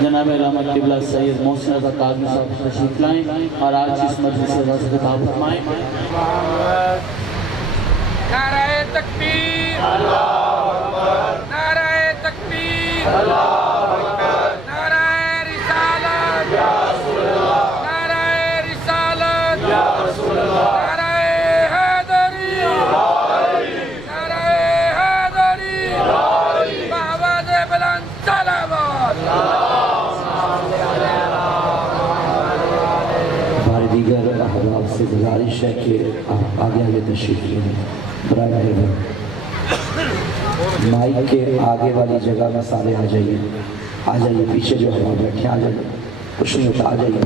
جناب علامہ قبلہ سید محسن رضا کاظمی صاحب تشریف لائیں اور آج اس مجلس سے خطاب فرمائیں۔ نعرہ تکبیر، نعرہ تکبیر، نعرہ رسالت، نعرہ رسالت، نعرہ حیدری، نعرہ حیدری، محمد بلند صلوات۔ ہمارے دیگر احباب سے گزارش ہے کہ آپ آگے آگے تشریف لیں، برائے مہربانی مائک کے آگے والی جگہ میں سارے آ جائیے، پیچھے جو احباب بیٹھے آ جائیے، کچھ نہیں ہوتا، آ جائیے،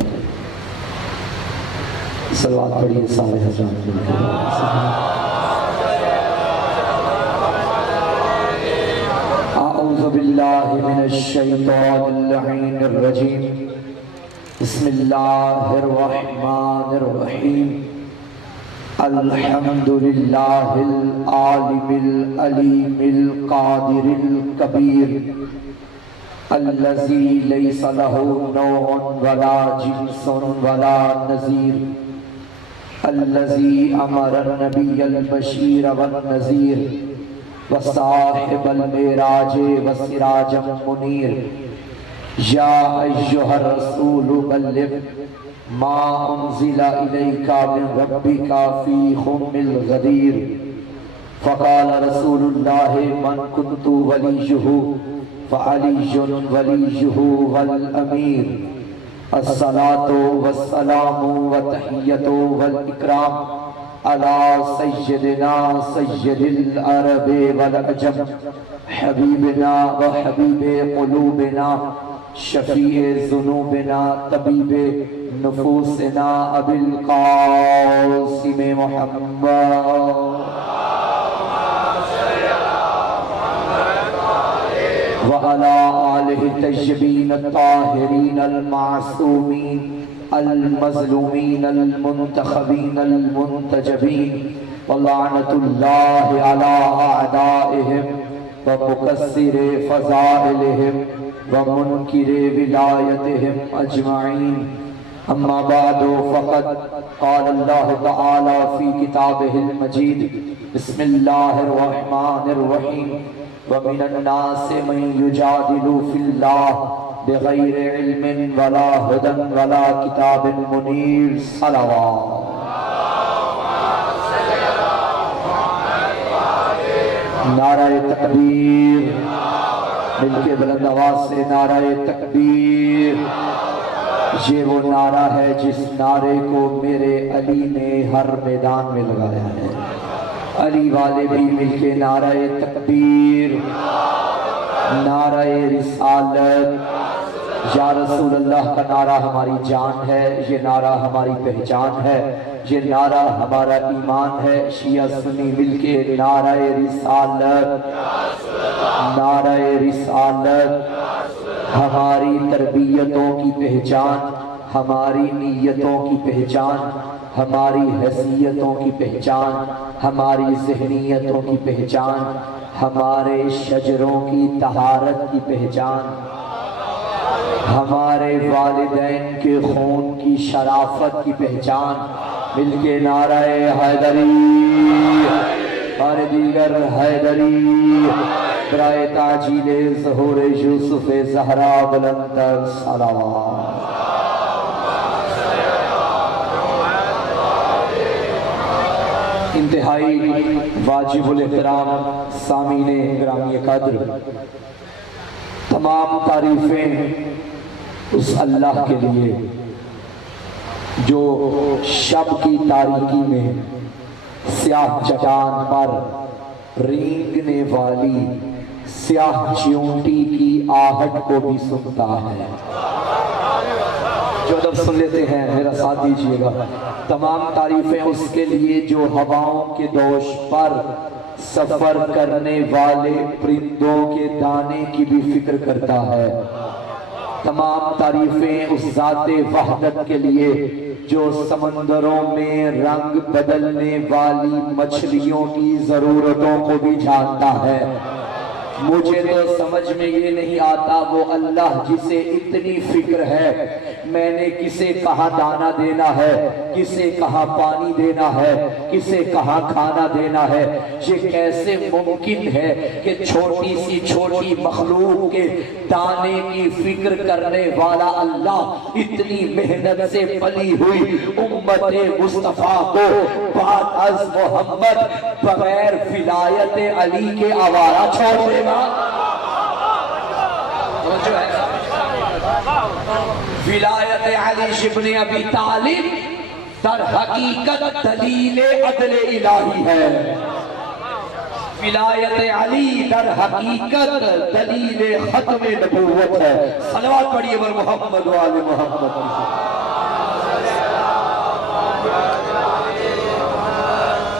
صلوات پڑھیے سارے حضرات مل کر۔ اعوذ باللہ من الشیطان اللعین الرجیم، بسم اللہ الرحمن الرحیم، الحمد للہ العالم العلیم القادر الکبیر، الذی لیس لہ نوع ولا جنس ولا نظیر، الذی امر النبی البشیر والنذیر، وصاحب المعراج وسراج منیر، یا ایہا الرسول بلغ ما انزل الیک من ربک فی ام الغدیر، فقال رسول اللہ من کنت ولیہ فعلی ولیہ والامیر، الصلاة والسلام والتحیۃ والاکرام علی سیدنا سید العرب والعجم، حبیبنا وحبیب قلوبنا، شفیع ذنوبنا، طبیب نفوسنا، ابی القاسم محمد وعلى آلہ الطیبین الطاہرین المعصومین المظلومین المنتخبین المنتجبین، ولعنۃ اللہ علی اعدائہم ومکسر فضائلہم ومنکر ولایتہم اجمعین، اما بعد فقد قال اللہ تعالی فی کتابہ المجید، بسم اللہ الرحمن الرحیم، ومن الناس من یجادل فی اللہ بغیر علم ولا ہدی ولا کتاب منیر، صلوات۔ نعرہ تکبیر، مل کے بلند آواز سے نعرہ تکبیر۔ یہ وہ نعرہ ہے جس نعرے کو میرے علی نے ہر میدان میں لگایا ہے، علی والے بھی مل کے نعرہ تکبیر، نعرہ رسالت، یا رسول اللہ کا نعرہ ہماری جان ہے، یہ نعرہ ہماری پہچان ہے، یہ نعرہ ہمارا ایمان ہے، شیعہ سنی مل کے نعرہ رسالت، نعرہ رسالت ہماری تربیتوں کی پہچان، ہماری نیتوں کی پہچان، ہماری حیثیتوں کی پہچان، ہماری ذہنیتوں کی پہچان، ہمارے شجروں کی طہارت کی پہچان، ہمارے والدین کے خون کی شرافت کی پہچان، مل کے نعرہ حیدری اور دیگر حیدری، برائے تعجیل ظہور یوسف زہرا بلند صلوات۔ انتہائی واجب الاحترام سامعین گرامی قدر، تمام تعریفیں اس اللہ کے لیے جو شب کی تاریکی میں سیاہ چٹان پر رینگنے والی سیاہ چیونٹی کی آہٹ کو بھی سنتا ہے۔ جو ادب سن لیتے ہیں میرا ساتھ دیجئے گا۔ تمام تعریفیں اس کے لیے جو ہواؤں کے دوش پر سفر کرنے والے پرندوں کے دانے کی بھی فکر کرتا ہے۔ تمام تعریفیں اس ذات وحدت کے لیے جو سمندروں میں رنگ بدلنے والی مچھلیوں کی ضرورتوں کو بھی جانتا ہے۔ مجھے تو سمجھ میں یہ نہیں آتا وہ اللہ جسے اتنی فکر ہے میں نے کسے کہاں دانا دینا ہے، کسے کہاں پانی دینا ہے، کسے کہاں کھانا دینا ہے، یہ کیسے ممکن ہے کہ چھوٹی سی چھوٹی مخلوق کے دانے کی فکر کرنے والا اللہ اتنی محنت سے پلی ہوئی امت مصطفیٰ کو بعد از محمد بغیر ولایت علی کے آوارہ چھوڑ دے گا۔ ولایت علی ابن ابی طالب در حقیقت دلیل عدل الہی ہے، ولایت علی در حقیقت دلیل ختم نبوت ہے۔ صلوات پڑھیے بر محمد و آل محمد۔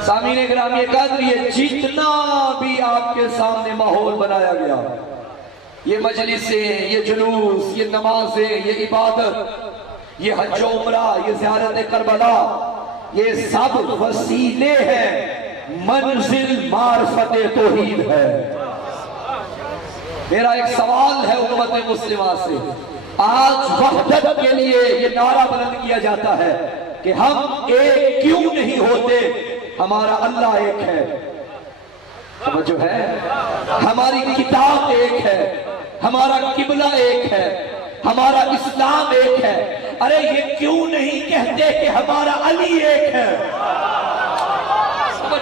سامعین گرامی قدر، یہ جتنا بھی آپ کے سامنے ماحول بنایا گیا، یہ مجلسیں، یہ جلوس، یہ نمازیں، یہ عبادت، یہ حج و عمرہ، یہ زیارت کربلا، یہ سب وسیلے ہیں، منزل معرفت توحید ہے۔ میرا ایک سوال ہے امت مسلمہ سے، آج وحدت کے لیے یہ نعرہ بلند کیا جاتا ہے کہ ہم ایک کیوں نہیں ہوتے؟ ہمارا اللہ ایک ہے، جو ہے ہماری کتاب ایک ہے، ہمارا قبلہ ایک ہے، ہمارا اسلام ایک ہے، ارے یہ کیوں نہیں کہتے کہ ہمارا علی ایک ہے؟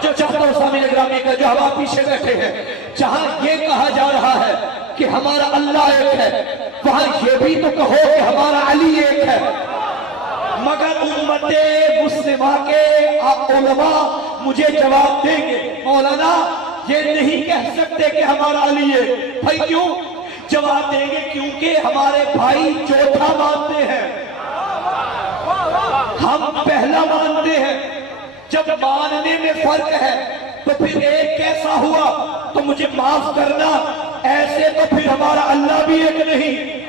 جو چاہتا ہوں سامعین گرامی کا جو ہم آپ پیچھے بیٹھے ہیں، جہاں یہ کہا جا رہا ہے کہ ہمارا اللہ ایک ہے، وہاں یہ بھی تو کہو کہ ہمارا علی ایک ہے۔ مگر امت مسلمہ کے علماء مجھے جواب دیں گے، مولانا یہ نہیں کہہ سکتے کہ ہمارا علی ہے۔ بھائی کیوں؟ جواب دیں گے کیونکہ ہمارے بھائی چوتھا مانتے ہیں، ہم پہلا مانتے ہیں۔ جب ماننے میں فرق ہے تو پھر ایک کیسا ہوا؟ تو مجھے معاف کرنا، ایسے تو پھر ہمارا اللہ بھی ایک نہیں۔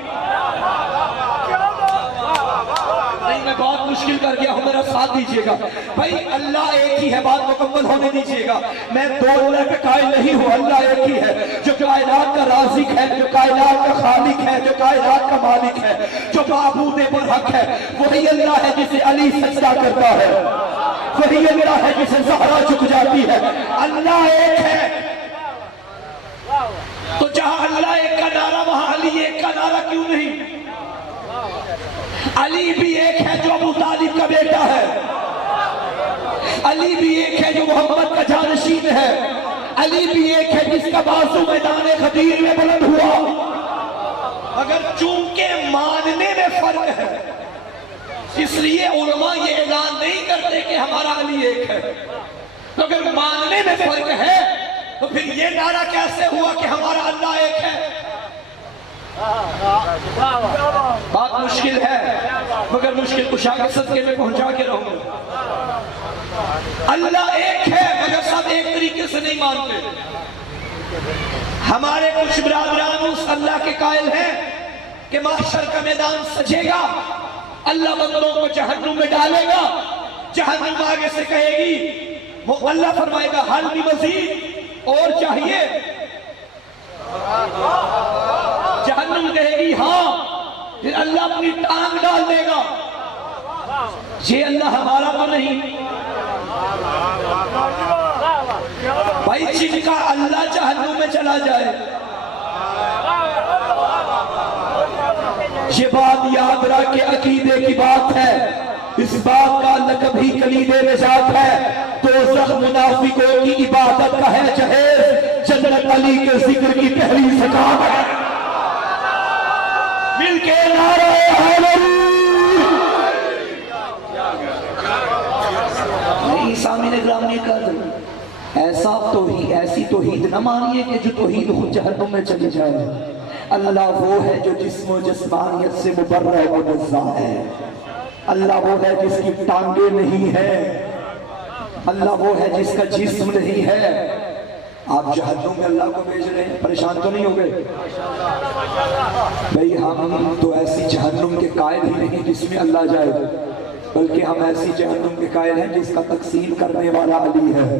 میں بہت مشکل کر گیا ہوں، میرا ساتھ دیجئے گا۔ بھائی اللہ ایک ہی ہے، بات مکمل ہونے دیجئے گا۔ میں دو اللہ کا قائل نہیں ہوں، اللہ ایک ہی ہے، جو کائنات کا رازق ہے، جو کائنات کا خالق ہے، جو کائنات کا مالک ہے، جو معبود برحق ہے۔ وہی اللہ ہے جسے علی سجدہ کرتا ہے، وہی اللہ ہے جسے زہرا جھک جاتی ہے۔ اللہ ایک ہے، تو جہاں اللہ ایک کا نعرہ وہاں علی ایک کا نعرہ کیوں نہیں؟ علی بھی ایک ہے جو ابو طالب کا بیٹا ہے، علی بھی ایک ہے جو محمد کا جانشین ہے، علی بھی ایک ہے جس کا بازو میدان غدیر میں بلند ہوا۔ مگر چونکہ ماننے میں فرق ہے اس لیے علماء یہ اعلان نہیں کرتے کہ ہمارا علی ایک ہے۔ تو اگر ماننے میں فرق ہے تو پھر یہ نعرہ کیسے ہوا کہ ہمارا اللہ ایک ہے؟ بات مشکل ہے مگر مشکل کشا کے صدقے میں پہنچا کے رہوں گا۔ اللہ ایک ہے مگر سب ایک طریقے سے نہیں مانتے۔ ہمارے کچھ برادران اس اللہ کے قائل ہیں کہ محشر کا میدان سجے گا، اللہ بندوں کو جہنم میں ڈالے گا، جہنم آگے سے کہے گی، وہ اللہ فرمائے گا حل بھی مزید اور چاہیے، جہنم کہے گی ہاں، پھر اللہ اپنی ٹانگ ڈال دے گا۔ یہ اللہ ہمارا تو نہیں۔ بھائی جن کا اللہ جہنم میں چلا جائے، یہ بات یاد رکھ کے عقیدے کی بات ہے، اس بات کا لقب ہی کلید نجات ہے۔ دوزخ منافقوں کی عبادت کا ہے جہیز، جنت علی کے ذکر کی پہلی سکام ہے۔ مل کے نعرہ حیدری۔ نہیں سامعین گرامی قدر، ایسی توحید نہ مانیے کہ جو توحید خود جہنم میں چلی جائے۔ اللہ وہ ہے جو جسم و جسمانیت سے مبرہ و منزہ ہے، اللہ وہ ہے جس کی ٹانگیں نہیں ہیں، اللہ وہ ہے جس کا جسم نہیں ہے۔ آپ جہنم میں اللہ کو بھیج رہے ہیں، پریشان تو نہیں ہو گئے؟ بھئی ہم تو ایسی جہنم کے قائل ہی نہیں جس میں اللہ جائے، بلکہ ہم ایسی جہنم کے قائل ہیں جس کا تقسیم کرنے والا علی ہے۔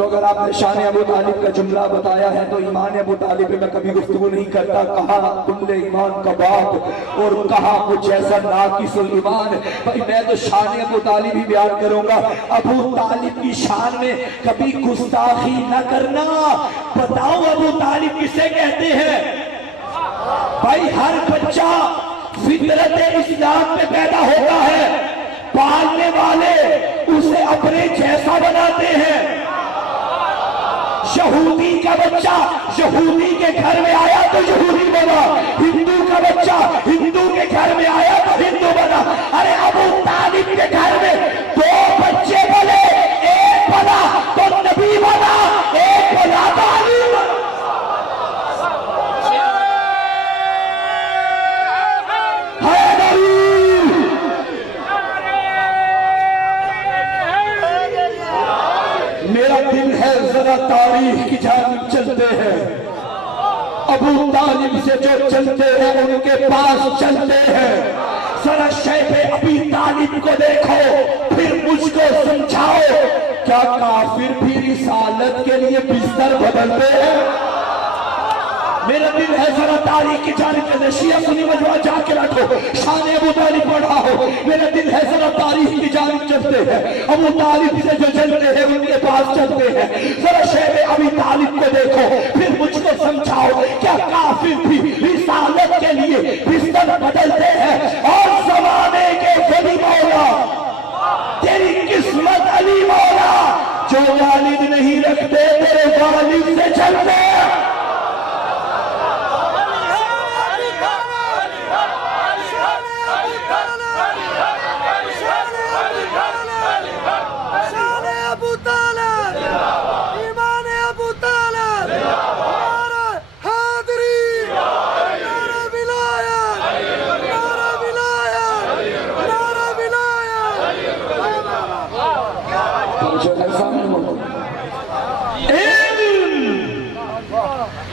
چلو اگر آپ نے شان ابو طالب کا جملہ بتایا ہے تو ایمان ابو طالب پہ میں کبھی گفتگو نہیں کرتا. کہا کل ایمان کا باپ اور کہا کچھ ایسا ناقص الایمان. بھائی میں تو شان ابو طالب ہی بیان کروں گا. ابو طالب کی شان میں کبھی گستاخی نہ کرنا. بتاؤ ابو طالب کسے کہتے ہیں؟ بھائی ہر بچہ فطرت اسلام پہ پیدا ہوتا ہے, پالنے والے اسے اپنے جیسا بناتے ہیں. یہودی کا بچہ یہودی کے گھر میں آیا تو یہودی بنا, ہندو کا بچہ ہندو کے گھر میں آیا تو ہندو بنا. ارے ابو طالب کے گھر میں 2 بچے بنے, ایک بنا تو نبی بنا, ایک بنا تو علی بنا. میرا دل ہے ذرا تاریخ کی جانب چلتے ہیں. ابو طالب سے جو چلتے ہیں ان کے پاس چلتے ہیں. ذرا شیخ ابی طالب کو دیکھو پھر مجھ کو سمجھاؤ, کیا کافر بھی رسالت کے لیے بستر بدلتے ہیں؟ میرا دل ہے ذرا تاریخ کی جانب چلتے. شیعہ سنی مجموعہ جا کے رکھو, شان ابو طالب پڑھا ہو. میرا دل ہے ذرا تاریخ کی جانب چلتے ہیں. ابو طالب سے جو چلتے ہیں ان کے پاس چلتے ہیں. ذرا شیخ ابی طالب کو دیکھو پھر مجھ کو سمجھاؤ, کیا کافر بھی رسالت کے لیے بستر بدلتے ہیں؟ اور زمانے کے ولی مولا تیری قسمت علی مولا, جو والد نہیں رکھتے تیرے والد سے چلتے ہیں.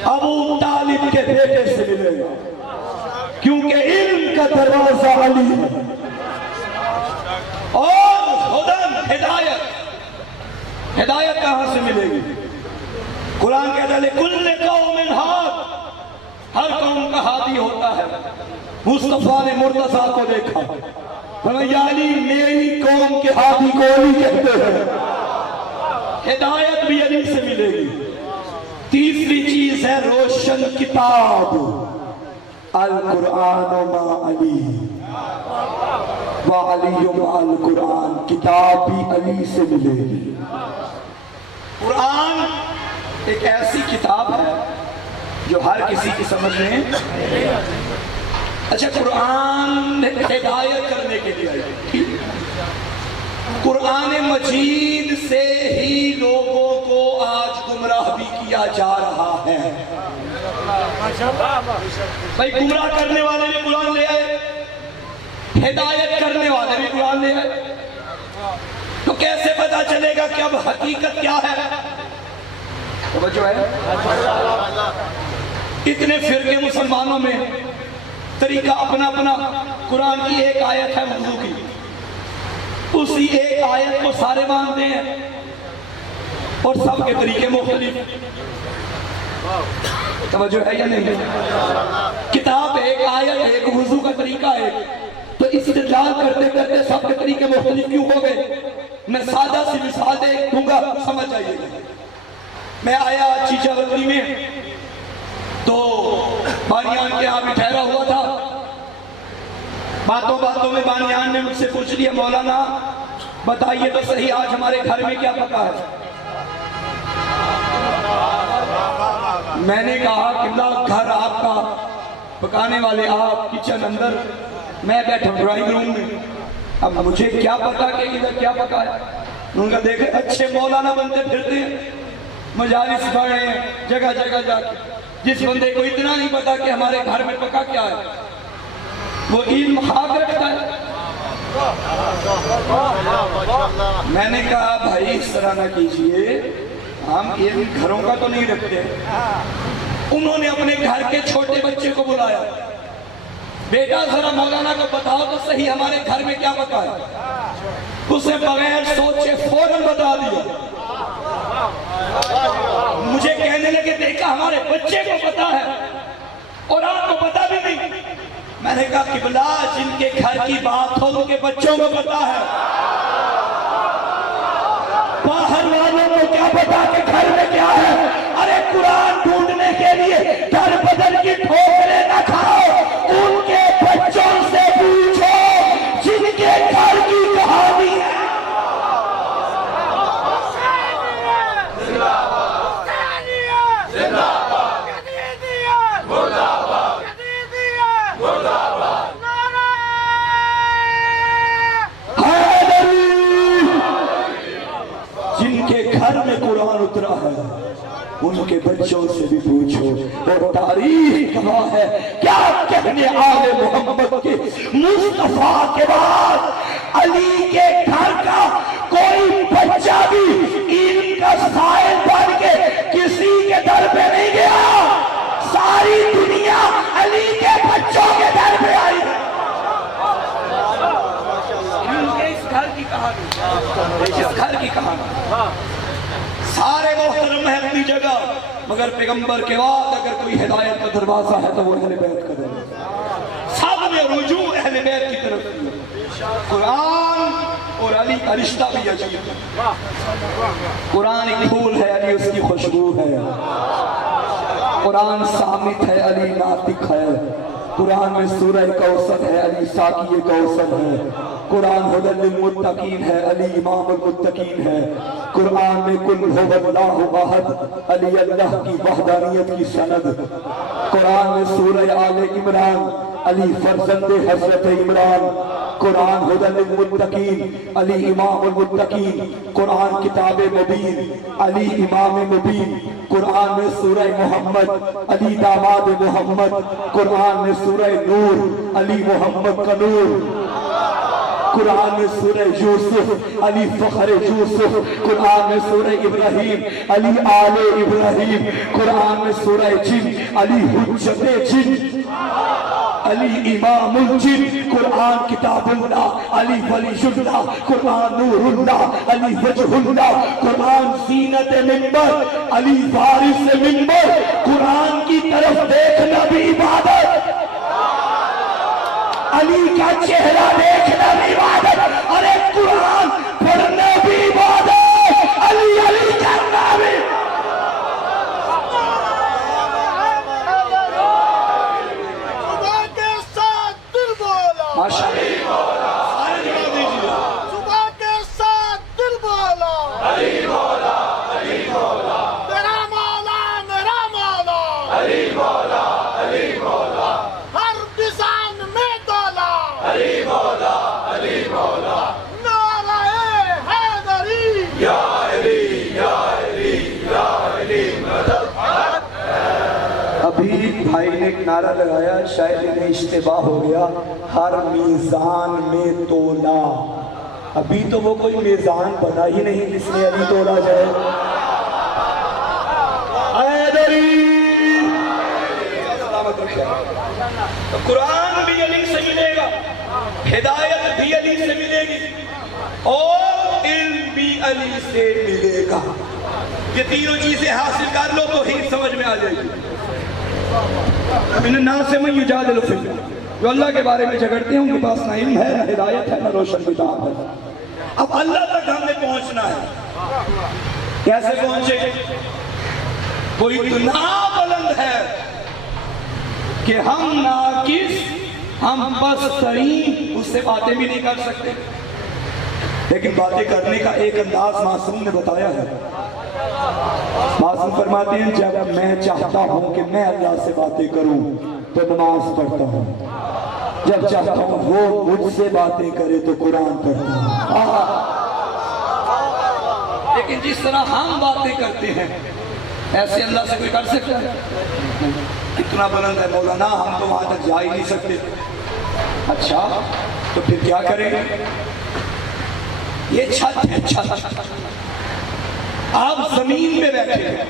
ابو طالب کے بیٹے سے ملے گا, کیونکہ علم کا دروازہ علی ہے. اور ہدن ہدایت, ہدایت کہاں سے ملے گی؟ قرآن کہتا ہے لِكُلِّ قَوْمٍ ہاد, ہر قوم کا ہادی ہوتا ہے. مصطفیٰ نے مرتضیٰ کو دیکھا, فرمایا علی میری قوم کے ہادی کو علی کہتے ہیں. ہدایت بھی علی سے ملے گی. تیسری چیز ہے روشن کتاب, القرآن ما علی وعلی مع القرآن. کتاب بھی علی سے ملے گی. قرآن ایک ایسی کتاب ہے جو ہر کسی کی سمجھ میں. اچھا قرآن ہدایت کرنے کے لیے آئی. قرآن مجید سے ہی لوگوں کو آج گمراہ بھی کیا جا رہا ہے. بھائی گمراہ کرنے والے بھی قرآن لے آئے, ہدایت کرنے والے بھی قرآن لے آئے, تو کیسے پتا چلے گا کہ اب حقیقت کیا ہے؟ توجہ ہے. اتنے فرقے مسلمانوں میں, طریقہ اپنا اپنا. قرآن کی ایک آیت ہے وضو کی, اسی ایک آیت کو سارے مانتے ہیں اور سب کے طریقے مختلف. توجہ ہے یا نہیں؟ کتاب ایک, آیت ایک, وضو کا طریقہ ایک, تو استدلال کرتے کرتے سب کے طریقے مختلف کیوں ہو گئے؟ میں سادہ سی مثال دوں گا, سمجھ آئیے. میں آیا چیچا بکری میں تو بانیان کے یہاں بھی ٹھہرا ہوا تھا. باتوں باتوں میں بانیان نے مجھ سے پوچھ لیا مولانا بتائیے تو صحیح آج ہمارے گھر میں کیا پکا ہے؟ میں نے کہا قبلہ گھر آپ کا, پکانے والے آپ, کچن اندر, میں بیٹھا ڈرائنگ روم میں. اب مجھے کیا پتا کہ ادھر کیا پکا ہے؟ ان کا دیکھے اچھے مولانا بنتے پھرتے ہیں, مجالس پڑھے ہیں جگہ جگہ جا کے. جس بندے کو اتنا نہیں پتا کہ ہمارے گھر میں پکا کیا ہے, وہ علم خاک رکھتا ہے. میں نے کہا بھائی اس طرح نہ کیجئے, ہم علم گھروں کا تو نہیں رکھتے. انہوں نے اپنے گھر کے چھوٹے بچے کو بلایا, بیٹا ذرا مولانا کو بتاؤ تو صحیح ہمارے گھر میں کیا پکا ہے. اسے بغیر سوچے فوراً بتا دیا. مجھے کہنے لگے دیکھا ہمارے بچے کو پتا ہے اور آپ کو پتا بھی نہیں. میں نے کہا قبلہ جن کے گھر کی بات ہو ان کے بچوں کو پتا ہے. باہر والوں کو کیا پتا کہ گھر میں کیا ہے. ارے قرآن ڈھونڈنے کے لیے گھر بدل کی ٹھوکریں نہ کھاؤ, ان کے بچوں سے پوچھو جن کے گھر کی کہانی ہے. گھر میں قرآن اترا ہے ان کے بچوں سے بھی پوچھو. اور تاریخ گواہ ہے کیا کہنے آل محمد کے مصطفیٰ کے بعد علی کے گھر کا کوئی بچہ بھی علم کا سائل بن کے کسی کے در پہ نہیں گیا. ساری دنیا علی کے بچوں کے در پہ آئی ہے. اس گھر کی کہانی, اس گھر کی کہانی سارے محترم ہے اپنی جگہ, مگر پیغمبر کے بعد اگر کوئی ہدایت کا دروازہ ہے تو وہ اہل بیت کا دروازہ. سب نے رجوع اہل بیت کی طرف کیا. قرآن اور علی کا رشتہ بھی عجیب ہے. قرآن ایک پھول ہے, علی اس کی خوشبو ہے. قرآن صامت ہے, علی ناطق ہے. قرآن میں سورہ کوثر ہے, علی ساقی کوثر ہے. قرآن ہدی للمتقین ہے, علی امام المتقین ہے. قرآن میں کل هو اللہ احد, علی اللہ کی وحدانیت کی سند. قرآن میں سورہ آل عمران, علی فرزند حضرت عمران. قرآن ہدی للمتقین, علی امام المتقین. قرآن کتاب مبین, علی امام مبین. قرآن میں سورہ محمد, علی داماد محمد. قرآن میں سورہ نور, علی محمد کا نور. قرآن میں سورہ یوسف, علی فخر یوسف. قرآن میں سورہ ابراہیم, علی آل ابراہیم. قرآن میں سورہ جن, علی حجت جن, علی امام الجن. قرآن کتاب اللہ, علی ولی اللہ. قرآن نور اللہ, علی وجہ اللہ. قرآن زینت منبر, علی وارث منبر. قرآن کی طرف دیکھنا بھی عبادت, علی کا چہرہ دیکھنا بھی عبادت. ارے قرآن پڑھنا بھی عبادت, علی علی کرنا بھی. صبح کے ساتھ دل بولا, صبح کے ساتھ دل بولا. میرا مولا, میرا مولا. ہر دشان میں دولا. نعرہ حیدری. ابھی بھائی نے ایک نعرہ لگایا, شاید انہیں اشتباہ ہو گیا. ہر میزان میں تولا. ابھی تو وہ کوئی میزان بنا ہی نہیں جس میں ابھی تولا جائے. تو قرآن بھی علی سے ملے گا, ہدایت بھی علی سے ملے گی, اور علم بھی علی سے ملے گا. یہ تینوں چیزیں حاصل کر لو تو ہی سمجھ میں آ جائے گی. من الناس من یجادل فی اللہ, جو اللہ کے بارے میں جھگڑتے ہیں ان کے پاس نہ علم ہے, نہ ہدایت ہے, نہ روشن کتاب ہے. اب اللہ تک ہم نے پہنچنا ہے. کیسے پہنچے؟ کوئی اتنا بلند ہے کہ ہم ناقص, ہم بس ترین, اس سے باتیں بھی نہیں کر سکتے, لیکن باتیں کرنے کا ایک انداز معصوم نے بتایا ہے. معصوم فرماتے ہیں جب میں چاہتا ہوں کہ میں اللہ سے باتیں کروں تو نماز پڑھتا ہوں, جب چاہتا ہوں وہ مجھ سے باتیں کرے تو قرآن پڑھتا ہوں. لیکن جس طرح ہم باتیں کرتے ہیں ایسے اللہ سے کوئی کر سکتا ہے؟ اتنا بلند ہے مولانا, ہم تو وہاں تک جا ہی نہیں سکتے. اچھا تو پھر کیا کریں گے؟ یہ چھت ہے, چھت. آپ زمین پہ بیٹھے ہیں,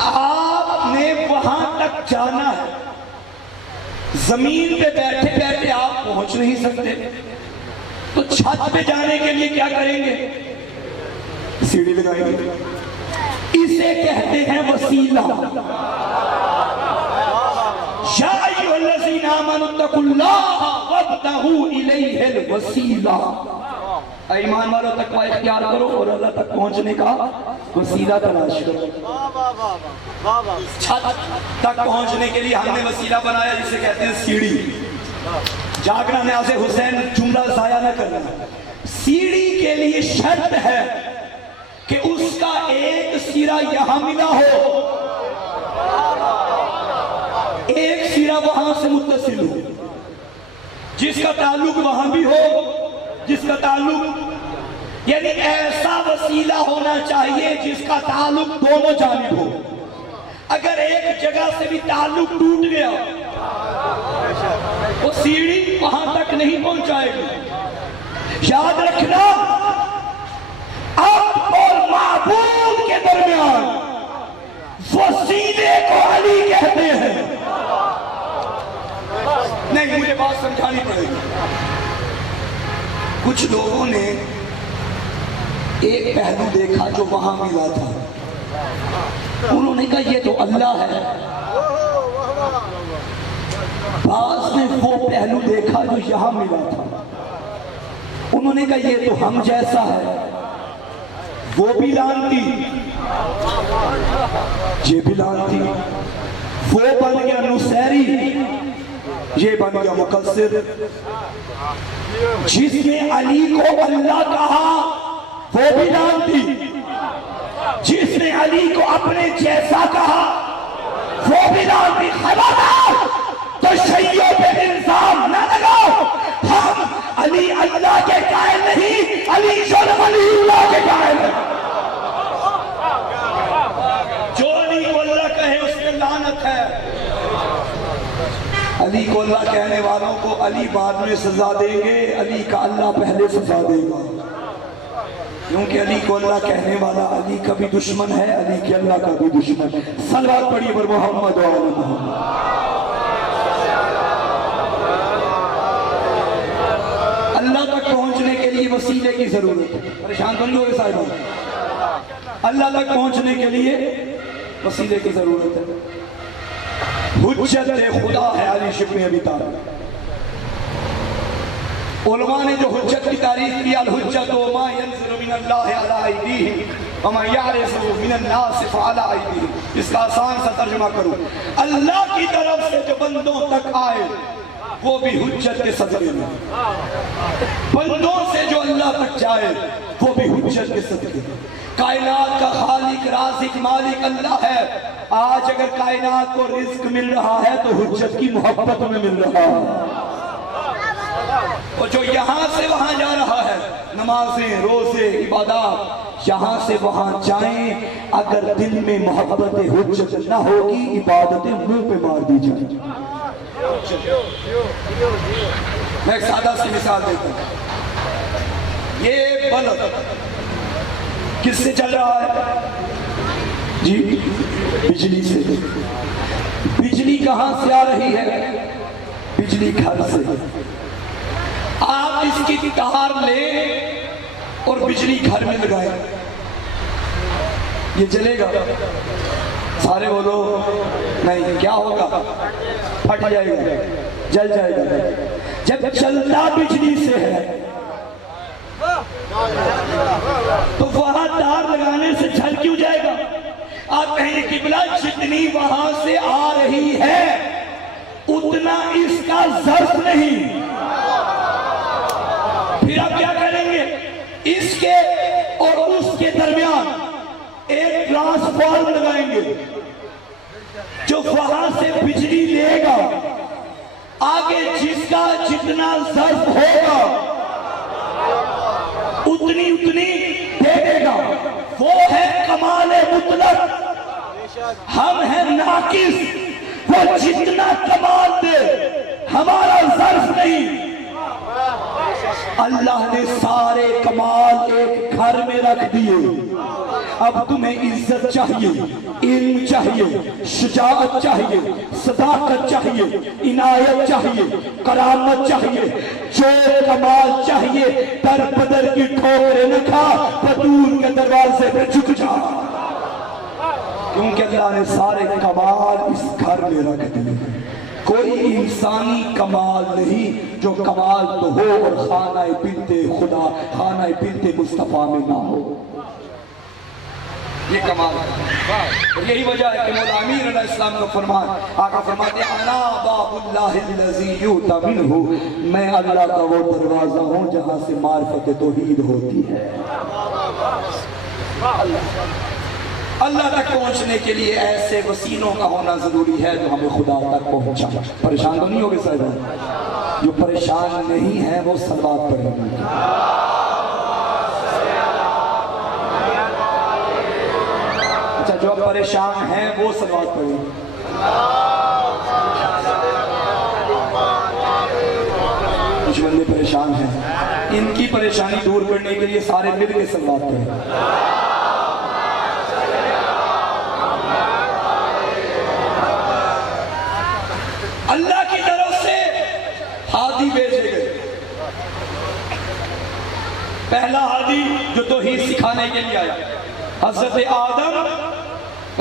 آپ نے وہاں تک جانا ہے. زمین پہ بیٹھے بیٹھے آپ پہنچ نہیں سکتے, تو چھت پہ جانے کے لیے کیا کریں گے؟ سیڑھی لگائیں گے. اسے کہتے ہیں وسیلہ۔ یا ایھا الذین آمنوا اتقوا اللہ وابتغوا الیہ الوسیلہ۔ ایمان والو تقوی اختیار کرو اور اللہ تک پہنچنے کا وسیلہ تلاش کرو۔ چھت تک پہنچنے کے لیے ہم نے وسیلہ بنایا جسے کہتے ہیں سیڑھی۔ جاگنا نیاز حسین جملہ ضائع نہ کرنا۔ سیڑھی کے لیے شرط ہے کہ اس کا ایک سرا یہاں ملا ہو، ایک سرا وہاں سے متصل ہو، جس کا تعلق وہاں بھی ہو، جس کا تعلق یعنی ایسا وسیلہ ہونا چاہیے جس کا تعلق دونوں جانب ہو۔ اگر ایک جگہ سے بھی تعلق ٹوٹ گیا وہ سیڑھی وہاں تک نہیں پہنچائے گی۔ یاد رکھنا، اب اور معبود کے درمیان وسیلے کو علی کہتے ہیں۔ نہیں، مجھے بات سمجھانی پڑے گی۔ کچھ لوگوں نے ایک پہلو دیکھا جو وہاں ملا تھا، انہوں نے کہا یہ تو اللہ ہے۔ بعض نے وہ پہلو دیکھا جو یہاں ملا تھا، انہوں نے کہا یہ تو ہم جیسا ہے۔ وہ بھی لانتی، یہ بھی لانتی۔ وہ بن گیا نصیری، یہ بن گیا مقصر۔ جس نے علی کو اللہ کہا وہ بھی لانتی، جس نے علی کو اپنے جیسا کہا وہ بھی لانتی۔ خبردار تشیع پہ الزام نہ لگاؤ، ہم علی اللہ کے قائل نہیں، علی جل ولی اللہ کے قائل ہیں۔ جو علی کو اللہ کہے اس کے لعنت ہے۔ علی کو اللہ کہنے والوں کو علی بعد میں سزا دیں گے، علی کا اللہ پہلے سزا دے گا، کیونکہ علی کو اللہ کہنے والا علی کا بھی دشمن ہے، علی کے اللہ کا بھی دشمن ہے۔ صلوات پڑھیے پر محمد و آل محمد۔ اللہ تک پہنچنے کے لیے وسیلے کی ضرورت ہے۔ پریشان تو نہیں ہوگے صاحب؟ اللہ تک پہنچنے کے لیے وسیلے کی ضرورت ہے۔ حجت خدا ہے علی شبن ابی طالب۔ علماء نے جو حجت کی تعریف کی، الحجت ما ينزل من اللہ علی ایدیہم وما یعرض من الناس فعلی ایدیہم۔ اس کا آسان سا ترجمہ کروں، اللہ کی طرف سے جو بندوں تک آئے وہ بھی حجت کے صدقے میں، بندوں سے جو اللہ تک جائے وہ بھی حجت کے صدقے میں۔ کائنات کا خالق رازق مالک اللہ ہے۔ آج اگر کائنات کو رزق مل رہا ہے تو حجت کی محبت میں مل رہا ہے۔ اور جو یہاں سے وہاں جا رہا ہے، نمازیں، روزے، عبادات، یہاں سے وہاں جائیں، اگر دل میں محبت حجت نہ ہوگی عبادتیں منہ پہ مار دی جائیں۔ میں ایک سادہ سی مثال دیتا ہوں۔ یہ بلب کس سے چل رہا ہے؟ جی بجلی سے۔ بجلی کہاں سے آ رہی ہے؟ بجلی گھر سے۔ آپ اس کی تار لیں اور بجلی گھر میں لگائیں، یہ جلے گا؟ سارے بولو نہیں، کیا ہوگا؟ پھٹ جائے گا، جل جائے گا۔ جب چلتا بجلی سے ہے تو وہاں تار لگانے سے جل کیوں جائے گا؟ آپ کہیں گے قبلہ جتنی وہاں سے آ رہی ہے اتنا اس کا ظرف نہیں۔ پھر آپ کیا کریں گے؟ اس کے اور اس کے درمیان ایک ٹرانسفارم لگائیں گے جو وہاں سے بجلی لے گا، آگے جس کا جتنا ظرف ہوگا اتنی دے دے گا۔ وہ ہے کمال مطلق، ہم ہیں ناقص۔ وہ جتنا کمال دے ہمارا ظرف نہیں۔ اللہ نے سارے کمال ایک گھر میں رکھ دیے۔ اب تمہیں عزت چاہیے، علم چاہیے، شجاعت چاہیے، صداقت چاہیے، عنایت چاہیے، کرامت چاہیے، جو کمال چاہیے در بدر کی ٹھوکریں نہ کھا، بطور کے دروازے پہ جھک جا۔ کیونکہ اللہ نے سارے کمال اس گھر میں رکھ دیے. کوئی انسانی کمال نہیں جو کمال تو ہو اور خانہ بنت خدا، خانہ بنت مصطفیٰ میں نہ ہو. یہ کمال ہے. یہی وجہ ہے کہ مولا امین علیہ السلام کا فرمان، آقا فرماتے ہیں انا باب اللہ الذی یؤتی منہ، میں اللہ کا وہ دروازہ ہوں جہاں سے معرفت توحید ہوتی ہے. اللہ تک پہنچنے کے لیے ایسے وسیلوں کا ہونا ضروری ہے جو ہمیں خدا تک پہنچا. پریشان تو نہیں ہوگے صاحب؟ جو پریشان نہیں ہے وہ صلوات پڑھیں گے. اچھا جو پریشان ہیں وہ صلوات پڑھیں گے. کچھ بندے پریشان ہیں، ان کی پریشانی دور کرنے کے لیے سارے مل کے صلوات پڑھیں. اللہ کی طرف سے ہادی بھیجے گئے. پہلا ہادی جو توحید سکھانے کے لیے آیا حضرت آدم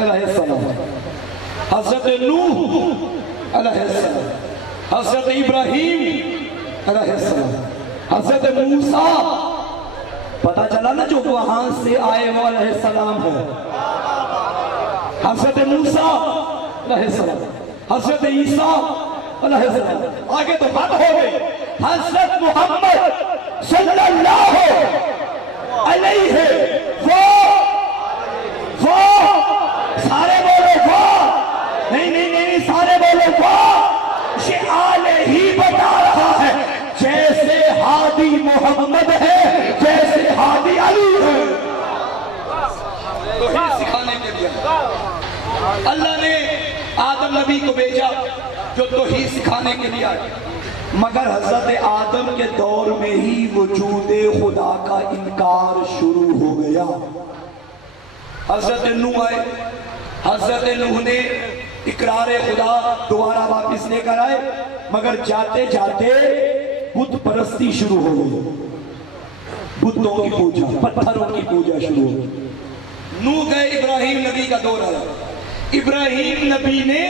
علیہ السلام، حضرت نوح علیہ السلام، حضرت ابراہیم علیہ السلام، حضرت موسیٰ. پتہ چلا نا جو وہاں سے آئے وہ علیہ السلام ہے. حضرت موسیٰ علیہ السلام، حضرت عیسیٰ علیہ السلام. آگے تو بات ہو گئی. حضرت محمد صلی اللہ علیہ وہ سارے بولو وہ نہیں سارے بولو وہ شعال ہی بتا رہا ہے. جیسے ہادی محمد ہے جیسے ہادی علی ہے. توحید سکھانے کے لیے اللہ نے آدم نبی کو بھیجا جو توحید سکھانے کے لیے آئے. مگر حضرت آدم کے دور میں ہی وجود خدا کا انکار شروع ہو گیا. حضرت نوح آئے، حضرت نوح نے اقرار خدا دوبارہ واپس لے کر آئے، مگر جاتے جاتے بت پرستی شروع ہو گئی. بتوں کی پوجا، پتھروں کی پوجا شروع ہو گئی. نوح گئے، ابراہیم نبی کا دور آیا. ابراہیم نبی نے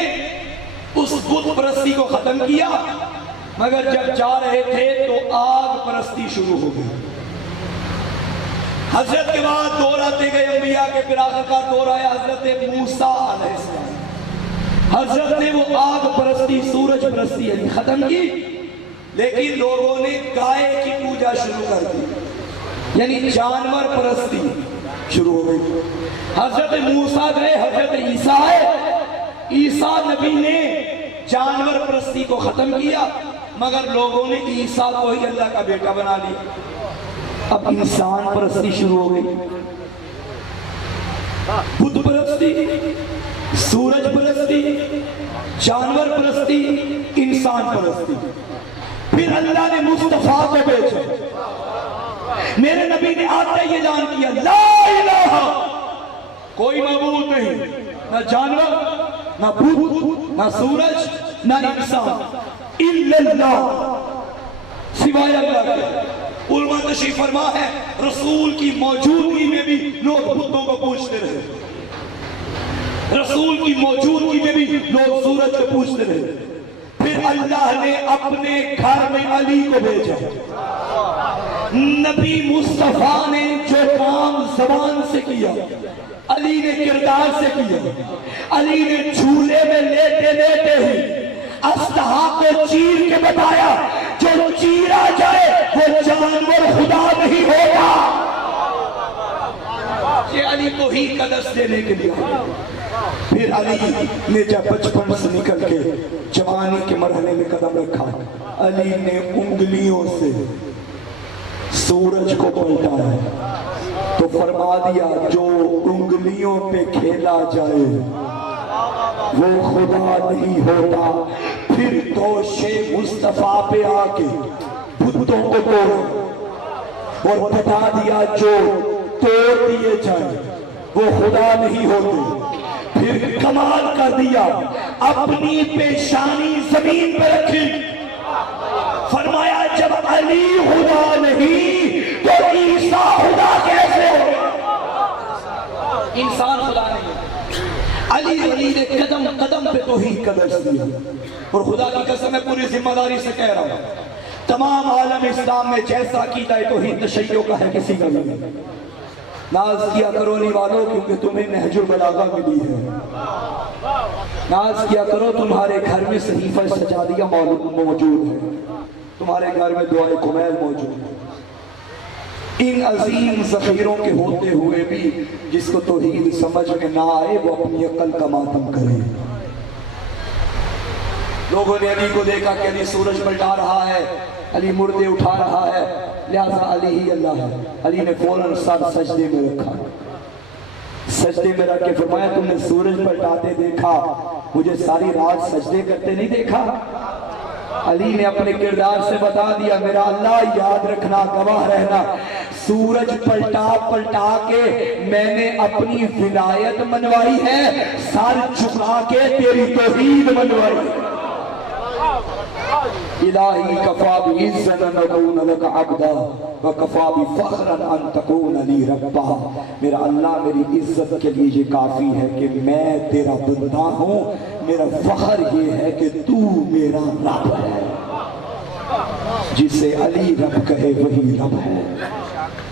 اس بت پرستی کو ختم کیا، مگر جب جا رہے تھے تو آگ پرستی شروع ہو گئی. حضرت کے بعد دور آتے گئے انبیاء کے، پھر آخر کا دور آیا حضرت موسیٰ علیہ السلام. حضرت نے وہ آگ پرستی، سورج پرستی یعنی ختم کی، لیکن لوگوں نے گائے کی پوجا شروع کر دی، یعنی جانور پرستی شروع ہو گئی. حضرت موسیٰ گئے، حضرت عیسیٰ آئے. عیسیٰ نبی نے جانور پرستی کو ختم کیا، مگر لوگوں نے عیسیٰ کو ہی اللہ کا بیٹا بنا لیا. اب انسان پرستی شروع ہو گئی. بت پرستی، سورج پرستی، جانور پرستی، انسان پرستی. پھر اللہ نے مصطفیٰ کو بھیجا. میرے نبی نے آتے یہ اعلان کیا لا الہ، کوئی معبود نہیں، نہ جانور، نہ بت، نہ سورج، نہ انسان، الا اللہ، سوائے اللہ کے. علماء تشریف فرما ہے رسول کی موجودگی میں بھی لوگ بتوں کو پوچھتے رہے، رسول کی موجودگی میں بھی لوگ سورج کو پوچھتے رہے. پھر اللہ نے اپنے گھر میں علی کو بھیجا. نبی مصطفیٰ نے جو کام زبان سے کیا علی نے کردار سے کیا. علی نے جھولے میں لیٹے لیٹے ہی اصطحا کو چیر کے بتایا جو چیرا جائے وہ جانور خدا نہیں ہوگا. یہ علی کو ہی کا درس دینے کے لیے. پھر علی نے جب بچپن سے نکل کے جوانی کے مرحلے میں قدم رکھا، علی نے انگلیوں سے سورج کو پلٹا ہے تو فرما دیا جو انگلیوں پہ کھیلا جائے وہ خدا نہیں ہوتا. پھر دوش مصطفیٰ پہ آ کے بتوں کو توڑا اور بتا دیا جو توڑ دیے جائیں وہ خدا نہیں ہوتے. پھر کمال کر دیا، اپنی پیشانی زمین پہ رکھی، فرمایا جب علی خدا نہیں تو عیسیٰ خدا کیسے ہو؟ انسان خدا نہیں. علی نے قدم قدم پہ توحید کا درس دیا، اور خدا کی قسم میں پوری ذمہ داری سے کہہ رہا ہوں، تمام عالم اسلام میں جیسا عقیدہ توحید تشیع کا ہے کسی کا نہیں۔ ناز کیا کرو علی والوں کیونکہ تمہیں نہج البلاغہ ملی ہے، ناز کیا کرو تمہارے گھر میں صحیفہ سجادیہ موجود ہے، تمہارے گھر میں دعائے کمیل موجود ہے۔ ان عظیم ذخیروں کے ہوتے ہوئے بھی جس کو توحید سمجھ میں نہ آئے وہ اپنی عقل کا ماتم کرے۔ لوگوں نے علی کو دیکھا کہ علی سورج پلٹا رہا ہے، علی مردے اٹھا رہا ہے، لہذا علی ہی اللہ ہے۔ علی نے فوراً سر سجدے میں رکھا، سجدے میں رکھ کے فرمایا تم نے سورج پلٹاتے دیکھا، مجھے ساری رات سجدے کرتے نہیں دیکھا؟ علی نے اپنے کردار سے بتا دیا میرا اللہ یاد رکھنا، گواہ رہنا، سورج پلٹا پلٹا کے میں نے اپنی ولایت منوائی ہے، سر جھکا کے تیری توحید منوائی ہے۔ الہی کفا بعزت ان اکون لک عبدا وکفا بفخرا ان تکون لی ربا، میرا اللہ میری عزت کے لیے یہ کافی ہے کہ میں تیرا بندہ ہوں، میرا فخر یہ ہے کہ تو میرا رب ہے۔ جسے علی رب کہے وہی رب ہے،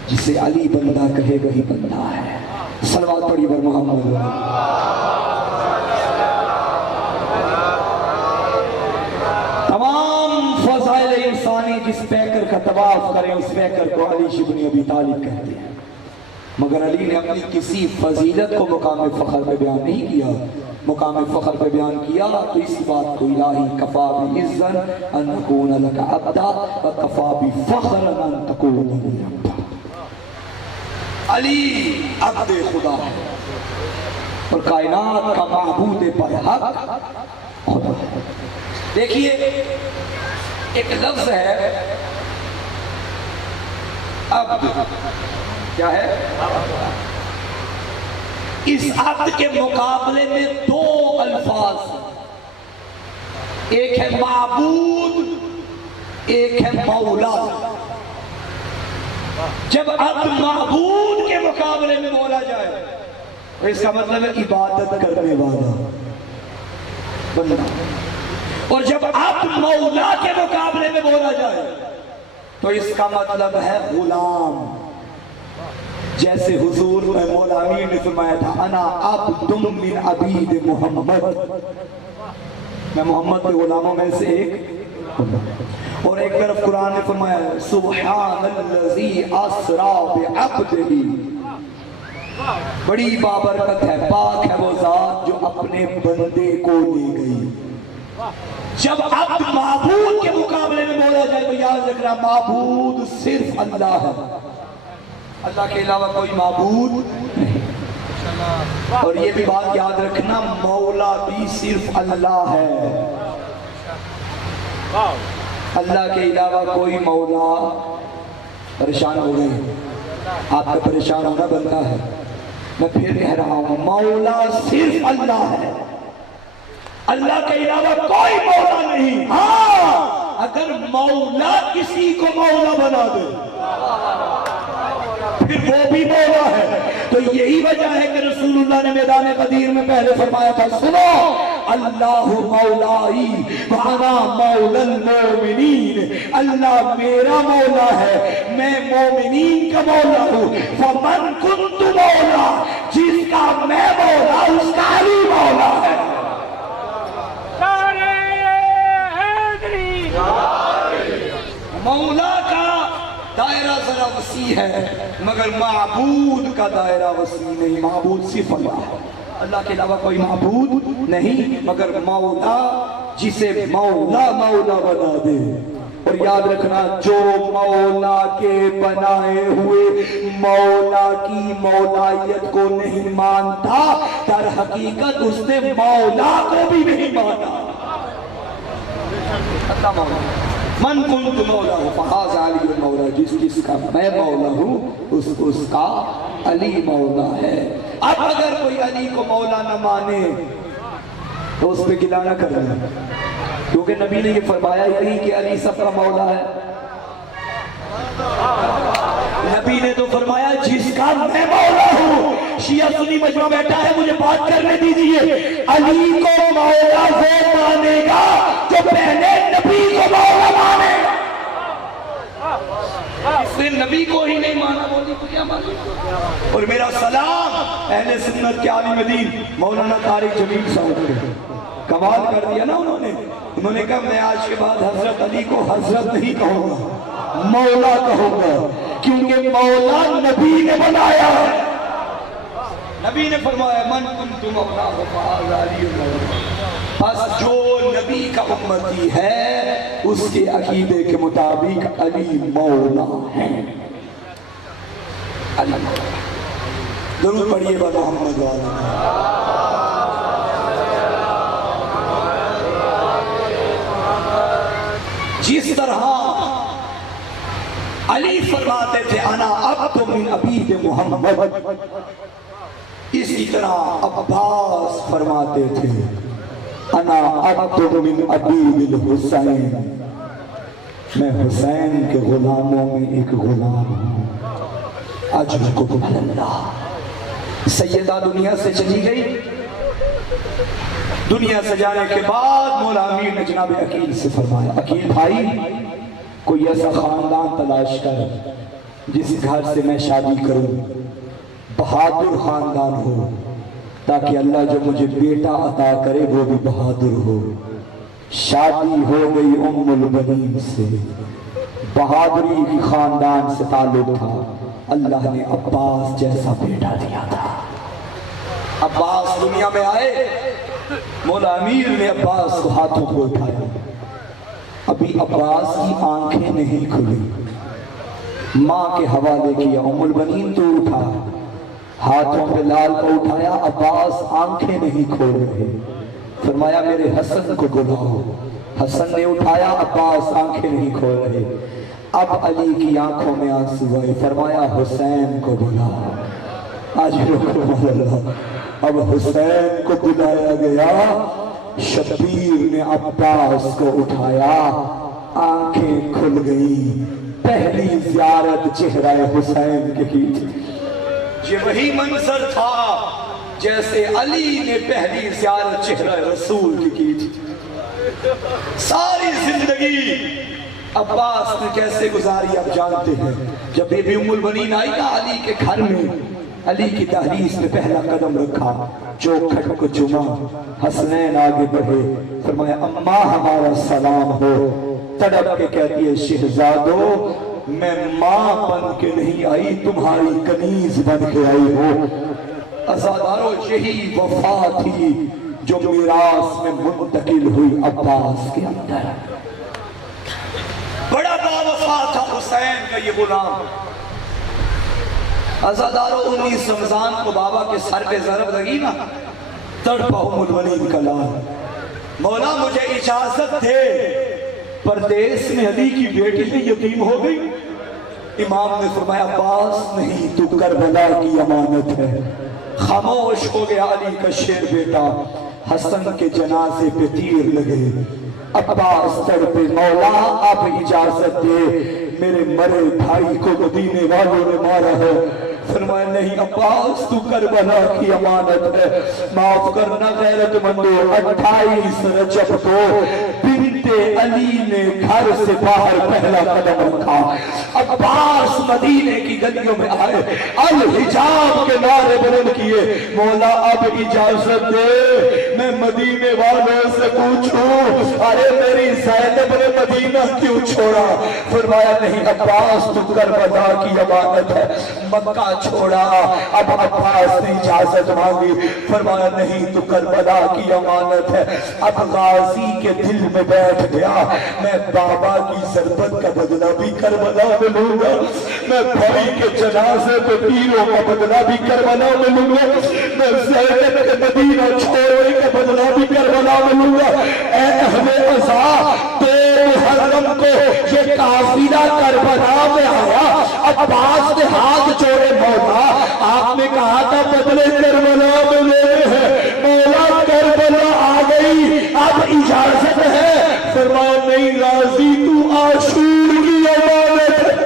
جسے علی بندہ کہے وہی بندہ ہے۔ صلوات پڑھی بر محمد۔ تمام فضائل انسانی جس پیکر کا طواف کریں اس پیکر کو علی بن ابی طالب کہتے ہیں، مگر علی نے اپنی کسی فضیلت کو مقام فخر پہ بیان نہیں کیا، مقام فخر پہ بیان کیا تو اس بات کو الہی کفا بعزت ان اکون لک عبدا وکفا بفخر ان تکون لی ربا۔ علی عبد خدا ہے اور کائنات کا معبود برحق خدا ہے۔ دیکھیے ایک لفظ ہے عبد، کیا ہے؟ اس عبد کے مقابلے میں دو الفاظ، ایک ہے معبود، ایک ہے مولا۔ جب عبد معبود کے مقابلے میں بولا جائے تو اس کا مطلب ہے عبادت کرنے والا بندہ، اور جب عبد مولا کے مقابلے میں بولا جائے تو اس کا مطلب ہے غلام۔ جیسے حضور مولا امین نے فرمایا تھا انا عبد من عبید محمد، میں محمد کے غلاموں میں سے ایک۔ اور ایک طرف قرآن نے فرمایا سبحان الذی اسرا بعبدہ، بڑی بابرکت ہے، پاک ہے وہ ذات جو اپنے بندے کو لے گئی۔ جب عبد معبود کے مقابلے میں بولا جائے تو یاد رکھنا معبود صرف اللہ ہے، اللہ کے علاوہ کوئی معبود نہیں۔ اور یہ بھی بات یاد رکھنا مولا بھی صرف اللہ ہے، اللہ کے علاوہ کوئی مولا۔ پریشان ہو گئے، آپ کا پریشان ہونا بنتا ہے، میں پھر کہہ رہا ہوں مولا صرف اللہ ہے، اللہ کے علاوہ کوئی مولا نہیں۔ ہاں اگر مولا کسی کو مولا بنا دے پھر وہ بھی مولا ہے، تو یہی وجہ ہے کہ رسول اللہ نے میدان قدیر میں پہلے فرمایا تھا سنو اللہ مولائی وانا مولا المومنین، اللہ میرا مولا ہے، میں مومنین کا مولا ہوں۔ فمن کنت مولا، جس کا میں مولا اس کا علی مولا ہے۔ مولا کا دائرہ ذرا وسیع ہے مگر معبود کا دائرہ وسیع نہیں، معبود صرف اللہ ہے، اللہ کے علاوہ کوئی معبود نہیں مگر مولا جسے مولا مولا بنا دے۔ اور یاد رکھنا جو مولا کے بنائے ہوئے مولا کی مولائیت کو نہیں مانتا در حقیقت اس نے مولا کو بھی نہیں مانا۔ اللہ مولا من کنت مولا ہوں فہذا علی مولا، جس کا میں مولا ہوں اس کا علی مولا ہے۔ اب اگر کوئی علی کو مولا نہ مانے تو اس پہ گلہ نہ کرنا، کیونکہ نبی نے یہ فرمایا ہی نہیں کہ علی سب کا مولا ہے۔ نبی نے تو فرمایا جس کا میں مولا ہوں شیعہ سنی مجمع بیٹھا ہے، مجھے بات کرنے دیجئے۔ علی کو مولا وہ مانے گا جو پہلے نبی کو مولا مانے گا۔ اس نے نبی کو ہی نہیں مانا، مولی کو کیا مانا؟ اور میرا سلام اہل سنت کے عالم دین مولانا طارق جمیل صاحب کو، کمال کر دیا نا انہوں نے کہا میں آج کے بعد حضرت علی کو حضرت نہیں کہوں گا، مولا کہوں گا، کیونکہ مولا نبی نے بنایا ہے۔ نبی نے فرمایا من کنت مولا فہذا علی مولا، بس جو نبی کا امتی ہے اس کے عقیدے کے مطابق علی مولا ہے۔ علی مولا، درود پڑھیے با محمد والا۔ جس طرح علی فرماتے تھے انا عبد من عبید محمد، اسی طرح عباس فرماتے تھے انا عبد من عبید الحسین، میں حسین کے غلاموں میں ایک غلام ہوں۔ اجرکم اللہ۔ سیدہ دنیا سے چلی گئی، دنیا سے جانے کے بعد مولا امیر نے جناب عقیل سے فرمایا عقیل بھائی کوئی ایسا خاندان تلاش کر جس گھر سے میں شادی کروں، بہادر خاندان ہو، تاکہ اللہ جو مجھے بیٹا عطا کرے وہ بھی بہادر ہو۔ شادی ہو گئی ام البنین سے، بہادری کی خاندان سے تعلق تھا، اللہ نے عباس جیسا بیٹا دیا تھا۔ عباس دنیا میں آئے، مولا امیر نے عباس کو ہاتھوں کو اٹھایا، ابھی عباس کی آنکھیں نہیں کھلی، ماں کے حوالے کیا، ام البنین تو اٹھا، ہاتھوں پہ لال کو اٹھایا، عباس آنکھیں نہیں کھول رہے، فرمایا میرے حسن کو بلاؤ، حسن نے اٹھایا، عباس آنکھیں نہیں کھول رہے، اب علی کی آنکھوں میں آنسو آئے، فرمایا حسین کو بلاؤ۔ اجرکم اللہ۔ اب حسین کو بلایا گیا، شبیر نے عباس کو اٹھایا، آنکھیں کھل گئی، پہلی زیارت چہرہ حسین کے کی تھی۔ یہ وہی منظر تھا جیسے علی نے پہلی زیارت چہرہ رسول کی تھی۔ ساری زندگی عباس نے کیسے گزاری آپ جانتے ہیں۔ جب بی بی ام البنین آئی نا علی کے گھر میں، علی کی دہلیز میں پہلا قدم رکھا، چوکھٹ کو چوما، حسنین آگے بڑھے، فرمایا اماں ہمارا سلام ہو، تڑپ کے کہتی ہے شہزادو میں ماں بن کے نہیں آئی، تمہاری کنیز بن کے آئی ہو۔ عزادارو یہی وفا تھی جو میراث میں منتقل ہوئی عباس کے اندر۔ بڑا با وفا تھا حسین کا یہ غلام۔ عزادارو 19 رمضان کو بابا کے سر پہ ضرب لگی نا، تڑپا ام البنین کا لال، مولا مجھے اجازت دے، پردیس میں علی کی بیٹی سے یتیم ہو گئی۔ امام نے فرمایا عباس نہیں، تو کربلا کی امانت ہے۔ خاموش ہو گیا علی کا شیر بیٹا۔ حسن کے جنازے پہ تیر لگے، عباس تڑپے، مولا آپ اجازت دے، میرے مرے بھائی کو مدینے والوں نے مارا ہے۔ فرمایا نہیں عباس تو کربلا کی امانت ہے، معاف کرنا غیرت مندو۔ 28 رجب کو بنت علی نے گھر سے باہر پہلا قدم رکھا، عباس مدینے کی گلیوں میں آئے، الحجاب کے نعرے بلند کیے، مولا اب اجازت دے میں مدینے والوں سے پوچھوں ارے میری زینب نے مدینہ کیوں چھوڑا؟ فرمایا نہیں عباس تو کربلا کی امانت ہے، مکہ چھوڑا۔ اب عباس نے اجازت مانگی، فرمایا نہیں تو کربلا کی امانت ہے۔ اب غازی کے دل میں بیٹھ گیا، میں بابا کی ضربت کا بدلہ بھی کربلا میں لوں گا، میں بھائی کے جنازے پہ تیروں کا بدلہ بھی کربلا میں لوں گا، میں زینب کے مدینہ چھوڑنے کا بدلہ بھی کربلا میں لوں گا۔ اے اہل عزا، 2 محرم کو یہ قافلہ کربلا میں آیا، عباس نے ہاتھ جوڑے، مولا آپ نے کہا تھا بدلے کربلا میں لے ہیں، مولا کربلا آ گئی، اب اجازت ہے۔ فرمایا نہیں غازی تو عاشور کی امانت ہے۔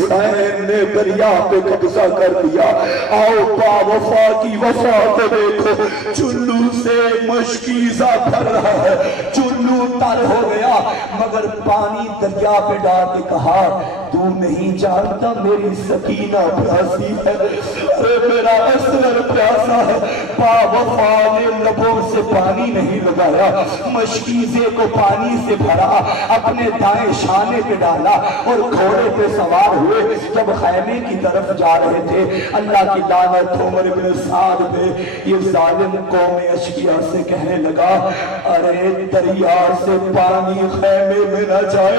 حسین نے دریا پہ قبضہ کر دیا۔ آؤ با وفا کی وفا کو دیکھو، چلو سے مشکیزہ بھر رہا ہے، چلو تر ہو گیا مگر پانی دریا پہ ڈال کے کہا تو نہیں جانتا میری سکینہ پیاسی ہے، ارے میرا اسرر پیاسا ہے۔ با وفا نے لبوں سے پانی نہیں لگایا، مشکیزے کو پانی سے بھرا، اپنے دائیں شانے پہ ڈالا اور گھوڑے پہ سوار ہوئے۔ جب خیمے کی طرف جا رہے تھے اللہ کی لعنت عمر بن سعد پہ، یہ ظالم قوم اشقیا سے کہنے لگا ارے دریا سے پانی خیمے میں نہ جائے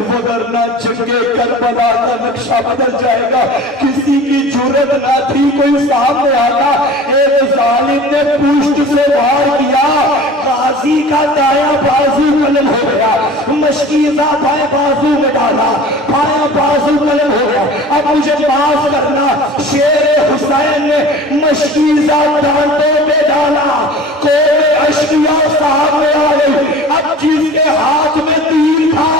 وگرنہ جنگے کربلا کا نقشہ بدل جائے گا۔ کسی کی جرت نہ تھی کوئی سامنے آتا، ایک ظالم نے پشت سے وار کیا، غازی کا دایاں بازو قلم ہو گیا، مشکیزہ بائیں بازو میں ڈالا، بائیں بازو قلم ہو گیا۔ اب مجھے معاف کرنا، شیر حسین نے مشکیزہ دانتوں پہ ڈالا، قوم اشقیا سامنے آ گئی۔ اب جس کے ہاتھ میں تیر تھا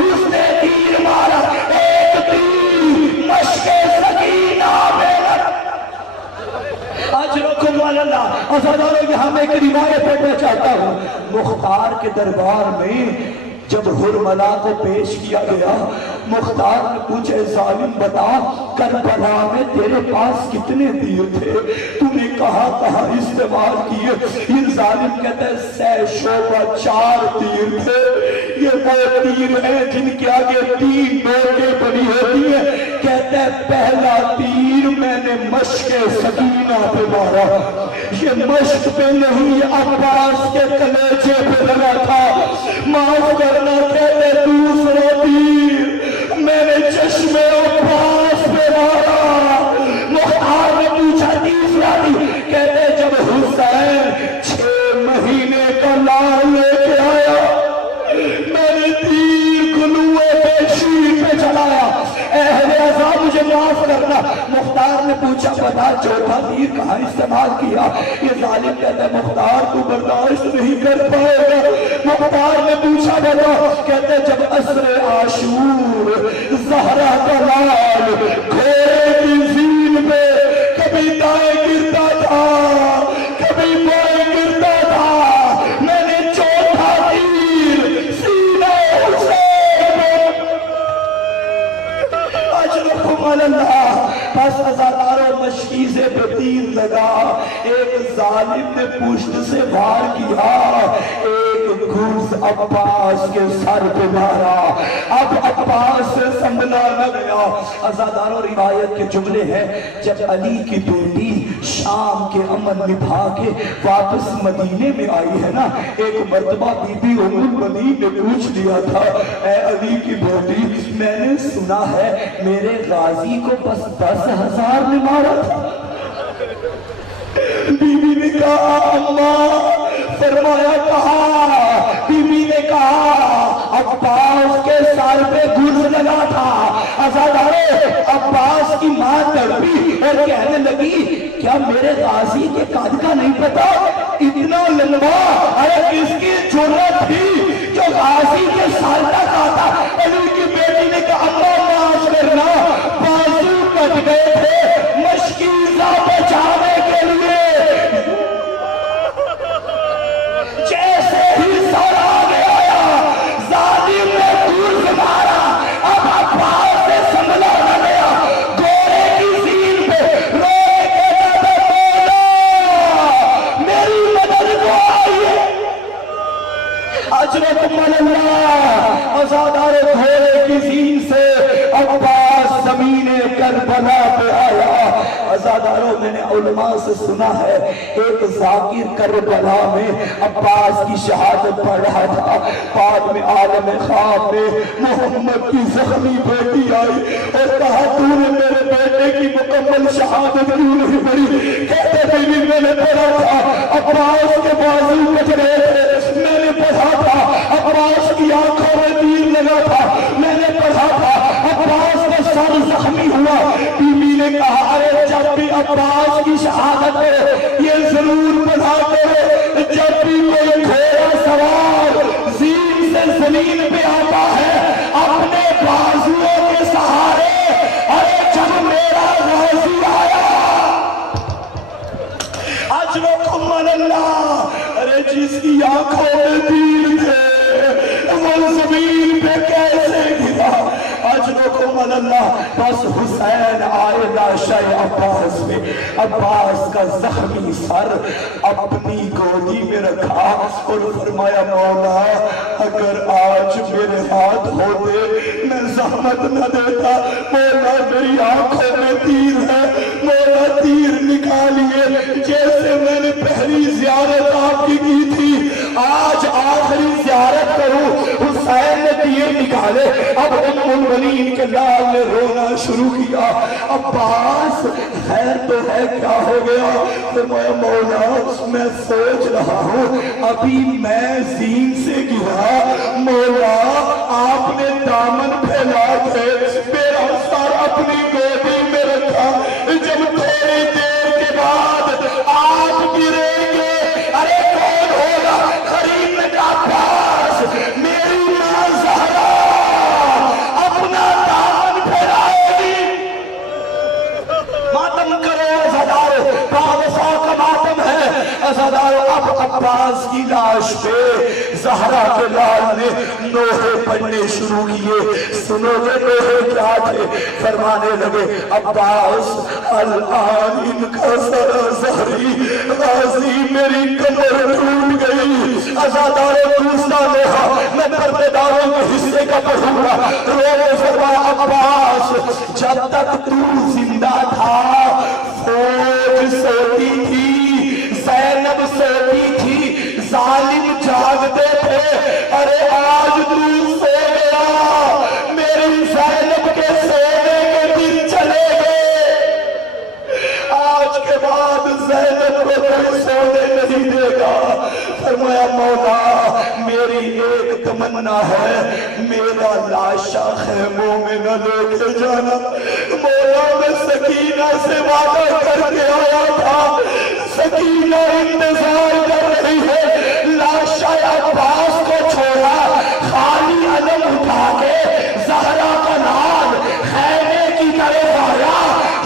اس نے تیر مارا، ایک تیر مشق سکینہ میں اجرکم اللہ۔ ازاداروں یہاں میں ایک روایت پڑھنا چاہتا ہوں۔ مختار کے دربار میں جب حرملا کو پیش کیا گیا، مختار نے پوچھے ظالم بتا کربلا میں تیرے پاس کتنے تیر تھے، تو نے کہاں استعمال کیے؟ یہ ظالم کہتا ہے 100 شعبہ 4 تیر تھے، یہ وہ تیر ہیں جن کے آگے 3 نوکیں بنی ہوتی ہیں۔ کہتا ہے پہلا تیر میں نے مشق سکینہ پہ مارا، یہ مشق پہ نہیں، یہ عباس کے کلیجے پہ لگا تھا، معاف کرنا۔ کہتے دوسرا تیر میں نے چشم عباس پہ مارا۔ مختار نے پوچھا تیسرا تیر؟ کہتے جب حسین 6 مہینے کا لال لے کے آیا میں نے تیر کلوے پہ شیر پہ چلایا۔ اہل عذاب مجھے معاف کرنا۔ مختار نے پوچھا بتا چوتھا تیر کہاں استعمال کیا؟ یہ ظالم کہتا ہے مختار تو برداشت نہیں کر پائے گا۔ مختار نے پوچھا بتا، کہتے جب عصر عاشور زہرا کا لال گھوڑے کی زین پہ کبھی دائیں گرتا تھا کبھی بائیں گرتا تھا، میں نے چوتھا تیر سینہ حسین اجرکم اللہ۔ بس ازاداروں مشکیزے پہ تیر لگا، ایک ظالم نے پشت سے وار کیا، ایک گھوس عباس کے سر پہ مارا، اب عباس سے سنبھلا نہ گیا۔ ازاداروں روایت کے جملے ہیں جب علی کی بیٹی شام کے امن نبھا کے واپس مدینے میں آئی ہے نا، ایک مرتبہ بی بی ام المؤمنین نے پوچھ لیا تھا اے علی کی بیٹی میں نے سنا ہے میرے غازی کو بس 10,000 نے مارا تھا۔ بی بی نے کہا اماں، فرمایا کہا، بی بی نے کہا عباس کے سر پہ گرز لگا تھا۔ ازادارے عباس کی ماں تڑپی اور کہنے لگی کیا میرے غازی کے قد کا نہیں پتا؟ اتنا لمبا، ارے کس کی جرت تھی جو غازی کے سر تک آتا؟ علی کی بیٹی نے کہا اللہ معاف کرنا، بازو کٹ گئے تھے مشکیزہ بچانے کے لیے، جیسے ہی سر آگے آیا ظالم نے گرز مارا، اب عباس سے سنبھلا نہ گیا، گھوڑے کی زین پہ روئے کہتا تھا مولا میری مدد کو آئیے۔ اجرکم اللہ۔ ازادار گھوڑے کی زین سے عباس زمین کربلا پہ آیا۔ ازاداروں میں نے علماء سے سنا ہے ایک ذاکر کربلا میں عباس کی شہادت پڑھ رہا تھا، بعد میں عالم خواب میں محمد کی زخمی بیٹی آئی اور کہا تو نے میرے بیٹے کی مکمل شہادت کیوں نہیں پڑھی؟ کہتے بیوی میں نے پڑھا تھا عباس کے بازو کٹ رہے تھے، میں نے پڑھا تھا عباس کی آنکھوں میں تیر لگا تھا، میں نے پڑھا تھا عباس کا سر زخمی ہوا۔ بیوی نے کہا ارے جب بھی عباس کی شہادت ہے یہ ضرور پڑھا کرو، جب بھی کوئی گھوڑا سوار زین سے زمین پہ آتا ہے اپنے بازوؤں کے سہارے کی آنکھوں میں تیر تھے، وہ زمین پہ کیسے گرا؟ اجرکم اللہ۔ بس حسین آئے لاشا عباس میں، عباس کا زخمی سر اپنی گودی میں رکھا اور فرمایا مولا اگر آج میرے ہاتھ ہوتے میں زحمت نہ دیتا، مولا میری آنکھوں میں تیر ہے، مولا تیر نکالیے جیسے میں نے پہلی زیارت آپ کی تھی، آج آخری زیارت کروں۔ حسین نے تیر نکالے، اب ام المؤمنین کے لال نے رونا شروع کیا، عباس خیر تو ہے کیا ہو گیا؟ فرمایا مولا میں سوچ رہا ہوں ابھی میں زین سے گرا، مولا آپ نے دامن پھیلا کے میرا سر اپنی گودی میں رکھا، جب تھوڑی دیر کے بعد آپ گریں گے، ارے کون ہوگا؟ قریب میں عباس، میری ماں زہرا اپنا دامن پھیلائے گی۔ ماتم کرو عزادارو، بادشاہ کا ماتم ہے عزادارو۔ اب عباس کی لاش پہ زہرا کے لال نے نوحے پڑھنے شروع کیے۔ سنو گے نوحے کیا تھے؟ فرمانے لگے عباس الان ان کا سر زہری غازی میری کمر ٹوٹ گئی۔ عزادارو دوسرا نوحہ میں پردے داروں کے حصے کا پڑھوں گا۔ روے فرمایا عباس جب تک تو زندہ تھا فوج سوتی تھی، زینب سوتی تھی، ظالم جاگتے تھے، ارے آج تو سو گیا، میری زینب کے سونے کے دن چلے گئے، آج کے بعد زینب کو کوئی سونے نہیں دے گا۔ فرمایا مولا میری ایک تمنا ہے، میرا لاشا خیموں میں نہ لے کے جانا، مولا میں سکینہ سے وعدہ کر کے آیا تھا، سکینہ انتظار کر رہی ہے، لاشا عباس کو چھوڑا، خالی علم اٹھا کے زہرا کا نام خیمے کی طرف آیا۔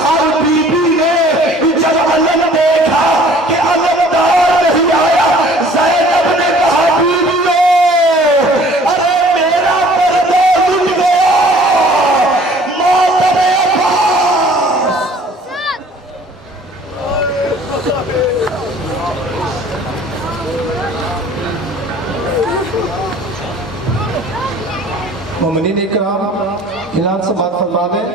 ہر بی بی نے جب علم دیکھا کہ علمدار نہیں آیا، زینب نے کہا بیویو ارے میرا پردہ اٹھ گیا، ماتم عباس۔ مومنین اکرام ہلال سے بات فرما دیں۔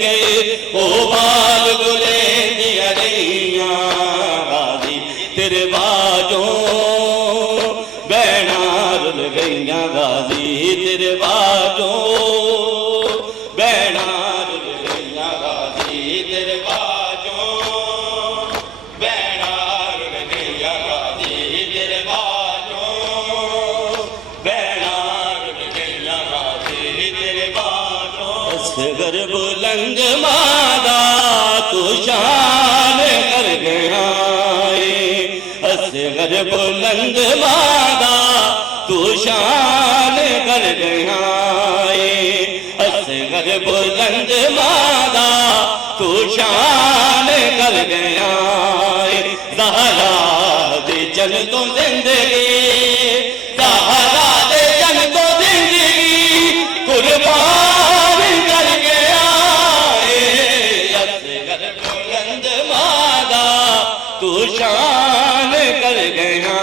گئے بال گلے دیا رہیاں غازی تیرے باجوں بہنا رل گئیاں غازی تیرے باجوں بہنا رل گئیاں غازی تیرے باجوں بہنا رل گئیاں غازی تیرے باجوں بہنا رل گئیاں غازی تیرے باجوں اصغر بلند مادا تو شان کر گیا اصغر بلند مادا تو شان کر گیا اصغر بلند مادا تو شان کر گیا زہرا دے جن تو زندگی زہرا دے جن تو زندگی قربان کر گیا اصغر بلند مادا تو شان کر گیا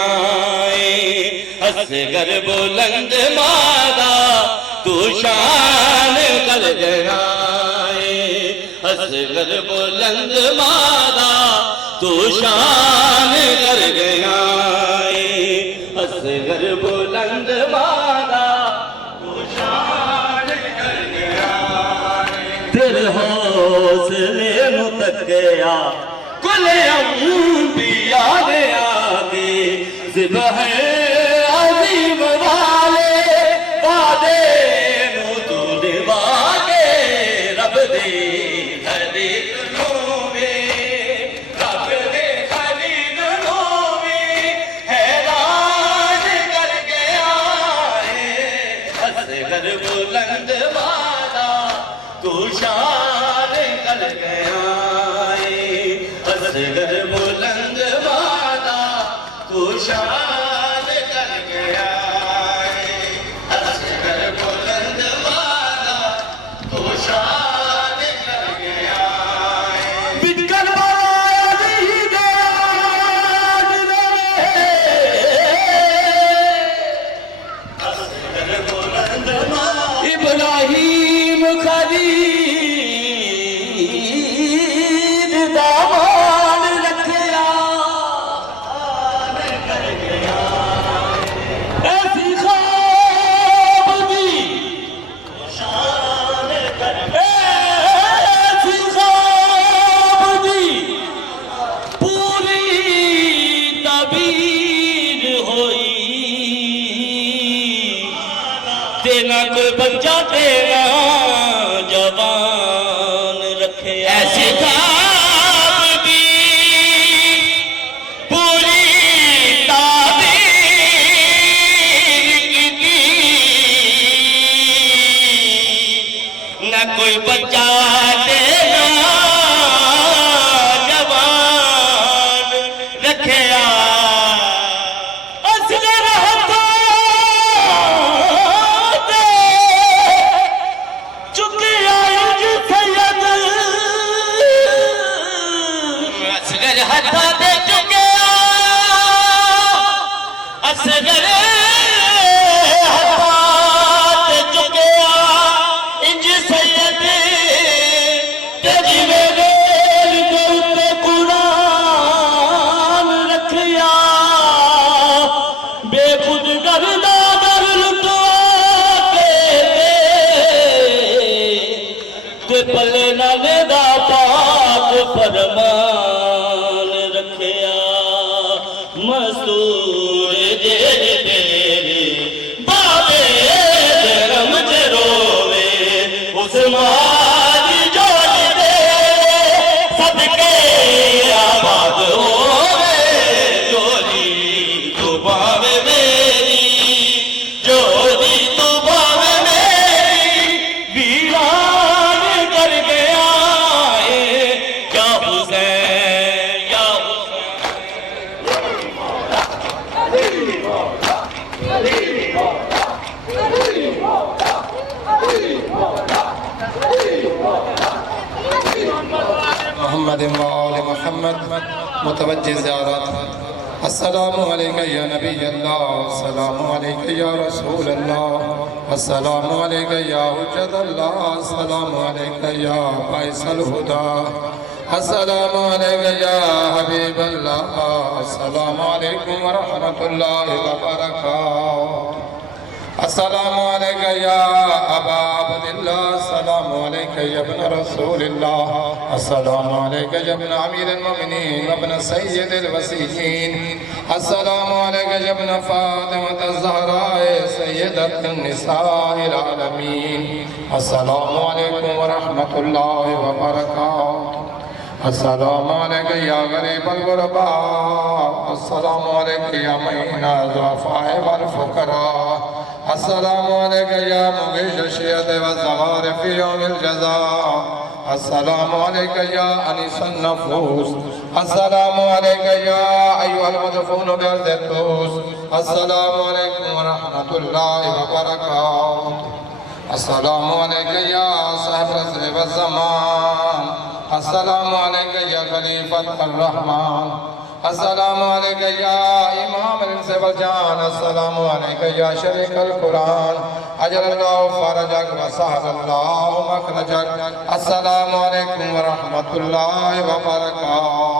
اصغر بلند مادا تو شان کر گیا اصغر بلند مادا تو شان کر گیا اصغر بلند مادا تو شان کر گیا تیرے حوصلے متکیا کل انبیاء نے آگے ذبح عظیم والے وعدے نو تو نبھاگے رب دے خلیلوں میں رب دے خلیلوں میں حیران کر گیا اصغر بلند مادا تو شان کر گیا اصغر بلند مادا تو شان کر گیا اصغر بلند مادا تو شان کر گیا بن کر بالی داد اصغر بلند مادا ابراہیم خلیل دامان رکھیا ایسی خواب دی ایسی خواب دی پوری تعبیر ہوئی تینا کوئی بچہ تیرا جوان رکھے ایسی خواب دی پوری تعبیر کی نہ کوئی بچہ تیرا جوان رکھے اصغر ہتھا دے چکیا اصغر ہتھا دے چکیا انج سید تیری میرے دل قرآن رکھیا بے خود گردہ در لٹو کے پلے نالے دا پاک فرمان رکھیا مستور جیڑے تیرے بابے جرم جروے اس ماجی جوڑ دے صدقے آباد ہوئے جوڑی تو باوے میری جوڑی تو باوے میری ویران کر گیا ہے یا حسین یا محمد و آل محمد متوجہ زیارات السلام علیکہ یا نبی اللہ، السلام علیکہ یا رسول اللہ، السلام علیکہ یا حجت اللہ، السلام علیکہ یا باعث الہدی، السلام علیکہ یا حبیب اللہ، السلام علیکم ورحمۃ اللہ وبرکاتہ، السلام علیکہ یا ابا عبداللہ، السلام علیکہ یا ابن رسول اللہ، السلام علیکہ یا ابن امیر المؤمنین وابن سید الوسیین، السلام علیکہ یا ابن فاطمہ الزہراء سیدۃ النساء العالمین، السلام علیکم ورحمۃ اللہ وبرکاتہ، السلام علیکہ یا غریب الغرباء، السلام علیکہ یا معین الضعفاء والفقراء، السلام علیکہ یا مغیث الشیعۃ والزوار فی یوم الجزاء، السلام علیکہ یا انیس النفوس، السلام علیکہ یا ایھا المدفون بارض الطوس، السلام علیکم ورحمۃ اللہ وبرکاتہ، السلام علیکہ یا صاحب العصر والزمان، السلام علیکہ یا خلیفۃ الرحمن، السلام علیکہ یا امام الانس والجان، السلام علیکہ یا شریک القرآن، اجل اللہ فرجک وسہل اللہ مخرجک، السلام علیکم ورحمۃ اللہ وبرکاتہ۔